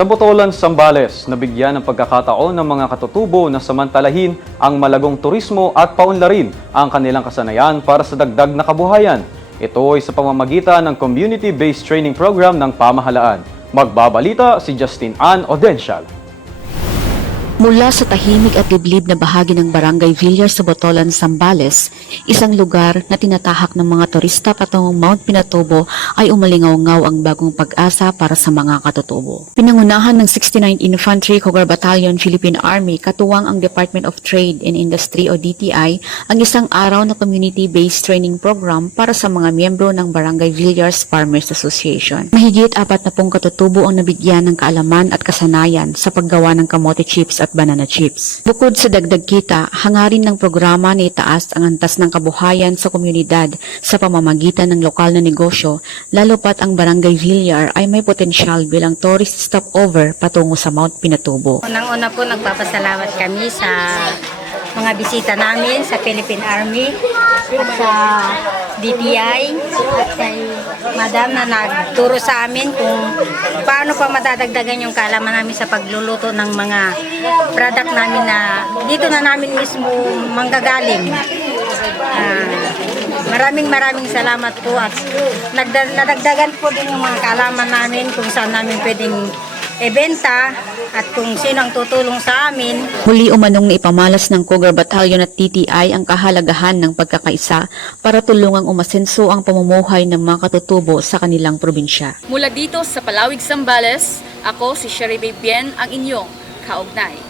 Sa Botolan, Zambales, nabigyan ng pagkakataon ng mga katutubo na samantalahin ang malagong turismo at paunlarin ang kanilang kasanayan para sa dagdag na kabuhayan. Ito ay sa pamamagitan ng Community-Based Training Program ng pamahalaan. Magbabalita si Justin Ann Odencial. Mula sa tahimik at liblib na bahagi ng Barangay Villar sa Botolan, Zambales, isang lugar na tinatahak ng mga turista patungong Mount Pinatubo ay umalingaw-ngaw ang bagong pag-asa para sa mga katutubo. Pinangunahan ng 69th Infantry Cougar Battalion Philippine Army katuwang ang Department of Trade and Industry o DTI ang isang araw na community-based training program para sa mga miyembro ng Barangay Villars Farmers Association. Mahigit 40 katutubo ang nabigyan ng kaalaman at kasanayan sa paggawa ng kamote chips at banana chips. Bukod sa dagdag kita, hangarin ng programa na itaas ang antas ng kabuhayan sa komunidad sa pamamagitan ng lokal na negosyo, lalo pat ang Barangay Villar ay may potensyal bilang tourist stopover patungo sa Mount Pinatubo. Unang-una po nagpapasalamat kami sa mga bisita namin sa Philippine Army at sa DTI at kay Madam na nagturo sa amin kung paano pa madadagdagan yung kaalaman namin sa pagluluto ng mga product namin na dito na namin mismo manggagaling. Maraming salamat po at nadagdagan po din yung mga kaalaman namin kung saan namin pwedeng ibenta at kung sino ang tutulong sa amin. Muli umanong naipamalas ng Cougar Battalion at TTI ang kahalagahan ng pagkakaisa para tulungang umasenso ang pamumuhay ng mga katutubo sa kanilang probinsya. Mula dito sa Palawig, Zambales, ako si Sherry Bien, ang inyong kaugnay.